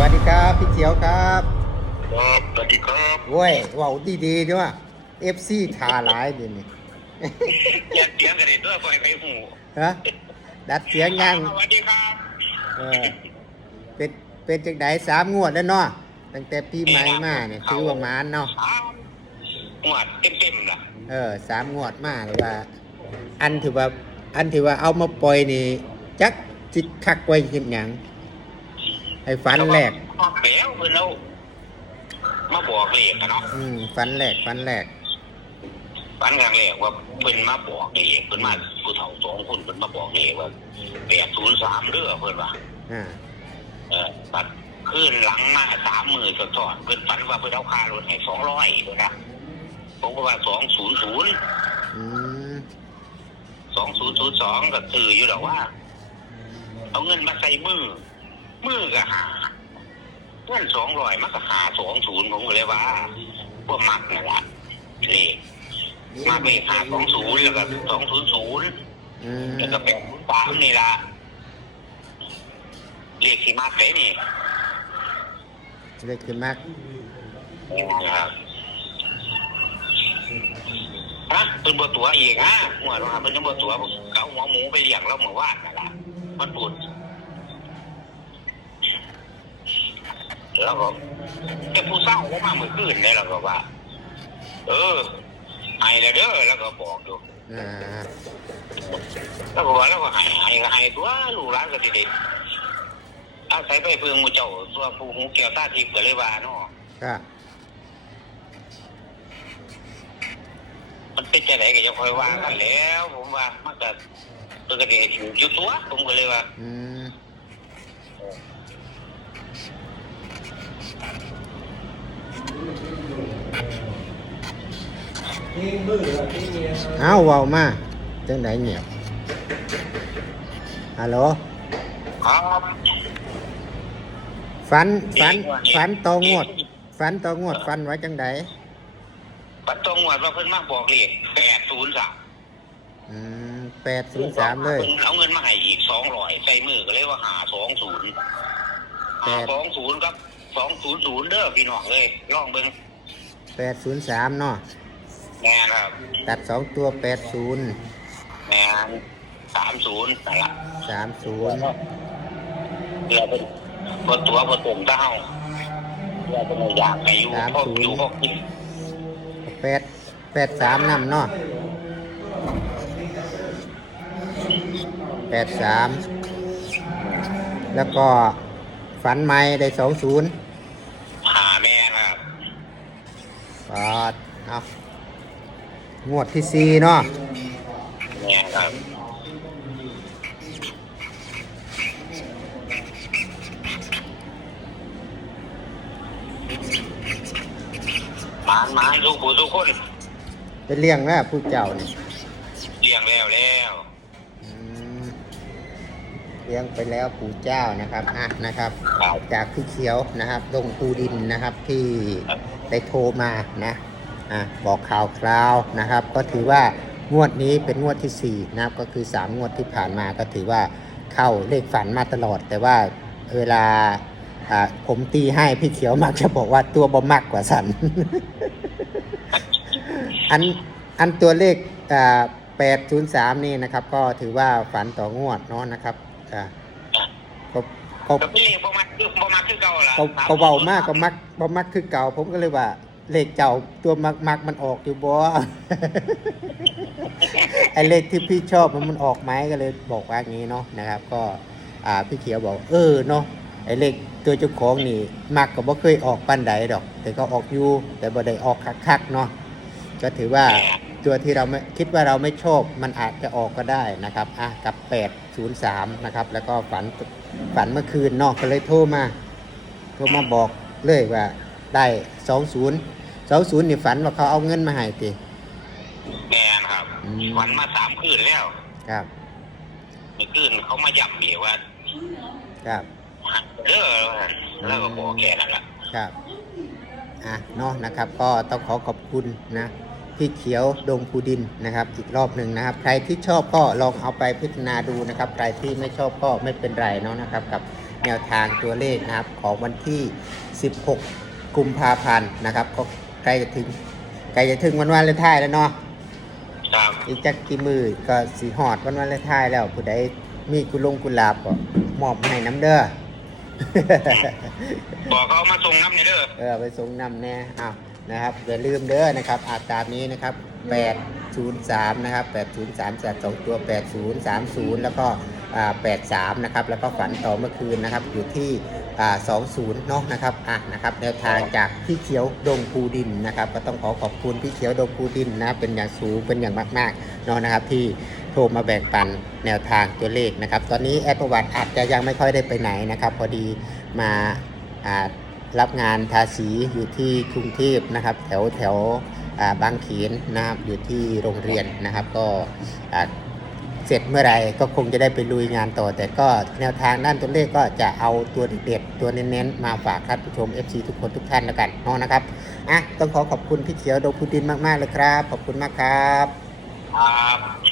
วัสดีครับ พี่เขียวครับครับสวัสดีครับเว้ยเว้าดีๆด้วยเอฟซีทาหลายเดี๋ยวนี้อยากเสียงกันเลยด้วยปล่อยไปหูฮะดัดเสียงยังสวัสดีครับเออเป็นเป็นจังไดสามงวดแล้วเนาะตั้งแต่ปีใหม่มาเนี่ยถือว่าหมานเนาะสามหวดเต็มๆล่ะเออสามงวดมาเลยว่า อันถือว่า อันถือว่าเอามาปล่อยนี่จักจิตคักไว้เห็นหยัง ไอ้ฝันแรกออกแล้วเพื่อนเรามาบอกเลขกันเนาะอืมฝันแรกฝันแรกฝันครั้งแรกว่าเพื่อนมาบอกเลขเพื่อนมาผู้เฒ่าสองคนเพื่อนมาบอกเลขว่าแปดศูนย์สามเด้อเพื่อนว่าอ่าเออปัดขึ้นหลังมาสามหมื่นสอดๆเพื่อนฝันว่าเพื่อนเอาคารถให้สองร้อยเพื่อนนะผมก็ว่าสองศูนย์ศูนย์อืมสองศูนย์ศูนย์สองก็ตื่ออยู่หรอกว่า เอาเงินมาใส่มือ มือก็หาเงินสองร้อยมันก็หาสองศูนย์ผมก็เลยว่าพวกมักนั่นแหละเลขมาเลขหาสองศูนย์แล้วก็สองศูนย์ศูนย์อืมแล้วก็เป็นสามนี่ละเลขที่มาเลยนี่เลขขึ้นมากนะครับฮะเป็นบัวตัวอีกฮะหัวเราเป็นยังบัวตัวเกาหัวหมูไปเลี้ยงแล้วเมื่อวานนั่นละมันปวด แล้วก็แกผู้เศร้าก็มาเมื่อคืนเนี่ยเราก็ว่า เออไห้แล้วเด้อแล้วก็บอกอยู่อ่าแล้วก็ว่าแล้วก็ไห้ไห้ก็ไห้ตัวลูกหลานก็สิเด็กอาศัยไปเพื่องหมูเจ้าตัวผู้หูเกี่ยวตาทิพย์ก็เลยว่าเนาะครับมันเป็นจะไหนก็จะคอยว่ากันแล้ว ผมว่ามันก็ตัวก็จะถูกอยู่ตัวผมก็เลยว่า อืม เอาเว้ามาจังไดเงียบฮัลโหลครับฝันฝันฝันตองวดฝันตองวดฝันไว้จังไดปัดตรงว่าเพิ่นมาบอกเลขแปดศูนย์สามอืมแปดศูนย์สามเลยเอาเงินมาให้อีกสองร้อยใส่มือก็เลยว่าหาสองศูนย์หาสองศูนย์ครับสองศูนย์ศูนย์เด้อพี่น้องเลยลองเบิ่งแปดศูนย์สามเนาะ แม่นะครับตัดสองตัวแปดศูนย์แม่สามศูนย์นั่นละสามศูนย์เพื่อเป็นบนตัวบนตุ่มเต้าเพื่อเป็นอยากให้อยู่พวกอยู่พวกกินแปดแปดสามนำเนาะแปดสามแล้วก็ฝันใหม่ได้สองศูนย์หาแม่นะครับปาดเอา งวดที่สี่เนาะแม่ครับหมานหมานทุกผู้ทุกคนไปเลี้ยงแล้วผู้เจ้านี่เลี้ยงแล้วแล้วอืมเลี้ยงไปแล้วปู่เจ้านะครับอะนะครับ ครับ จากพี่เขียวนะครับลงปูดินนะครับที่ได้โทรมานะ อะบอกข่าวคราวนะครับ ก็ถือว่างวดนี้เป็นงวดที่4นะครับก็คือ 3 งวดที่ผ่านมาก็ถือว่าเข้าเลขฝันมาตลอด แต่ว่าเวลาอ่าผมตีให้พี่เขียวมักจะบอกว่าตัวบ่มักกว่าสัน อันอันตัวเลขอ่า803นี่นะครับ ก็ถือว่าฝันต่องวดเนาะนะครับอ่าก็ก็ก็พี่ประมาณคือประมาณคือเก่าละก็ก็เบามากก็มักบ่มักคือเก่า ผมก็เลยว่า เลขเจ้าตัวมักมักมันออกอยู่บ่ ไอเลขที่พี่ชอบมันมันออกไหมก็เลยบอกว่างี้เนาะนะครับ ก็อ่าพี่เขียวบอกเออเนาะไอเลขตัวเจ้าของนี่มักก็บ่เคยออกปันใดดอก แต่ก็ออกอยู่แต่บ่ได้ออกคักๆเนาะก็ถือว่าตัวที่เราไม่คิดว่าเราไม่ชอบมันอาจจะออกก็ได้นะครับอะกับ 803 นะครับ แล้วก็ฝันฝันเมื่อคืนเนาะก็เลยโทรมา โทรมาบอกเลยว่า ได้สองศูนย์สองศูนย์นี่ฝันว่าเขาเอาเงินมาให้ติ แม่นะครับอืม วันมาสามคืนแล้วครับเมื่อคืนเขามาย้ำอีกว่าครับ เด้อแล้วก็บอกแค่นั้นละครับ อะเนาะนะครับ ก็ต้องขอขอบคุณนะพี่เขียวดงภูดินนะครับ อีกรอบหนึ่งนะครับ ใครที่ชอบก็ลองเอาไปพิจารณาดูนะครับ ใครที่ไม่ชอบก็ไม่เป็นไรเนาะนะครับ กับแนวทางตัวเลขนะครับ ของวันที่ 16 กุมภาพันธ์นะครับ ก็ใกล้จะถึงใกล้จะถึงวันวันเลนไทายแล้วเนาะครับอีกจักกี่มือก็สีหอดวันวันเลนไทายแล้วผู้ใดมีกุลงกุหลาบก็มอบให้น้ำเด้อบอกเขามาส่งน้ำนี่เด้อเออไปส่งนำแน่อ้าวนะครับอย่าลืมเด้อนะครับอาตามนี้นะครับ 803 นะครับ 803จัดสองตัว 8030 แล้วก็ 83 นะครับ แล้วก็ฝันต่อเมื่อคืนนะครับ อยู่ที่ 20 เนาะนะครับ อะ นะครับ แนวทางจากพี่เขียวดงภูดินนะครับ ก็ต้องขอขอบคุณพี่เขียวดงภูดินนะ เป็นอย่างสูง เป็นอย่างมากๆ เนาะนะครับ ที่โทรมาแบ่งปันแนวทางตัวเลขนะครับ ตอนนี้แอดประวัติอาจจะยังไม่ค่อยได้ไปไหนนะครับ พอดีมาอ่ารับงานทาสีอยู่ที่กรุงเทพนะครับ แถวแถว บางเขนนะครับอยู่ที่โรงเรียนนะครับก็เสร็จเมื่อไรก็คงจะได้ไปลุยงานต่อ แต่ก็แนวทางด้านตัวเลขก็จะเอาตัวเด็ดตัวเน้นๆ มาฝากครับผู้ชม FC ทุกคนทุกท่านแล้วกันเนาะนะครับอะต้องขอขอบคุณพี่เขียวโดพุดินมากๆเลยครับ ขอบคุณมากครับครับ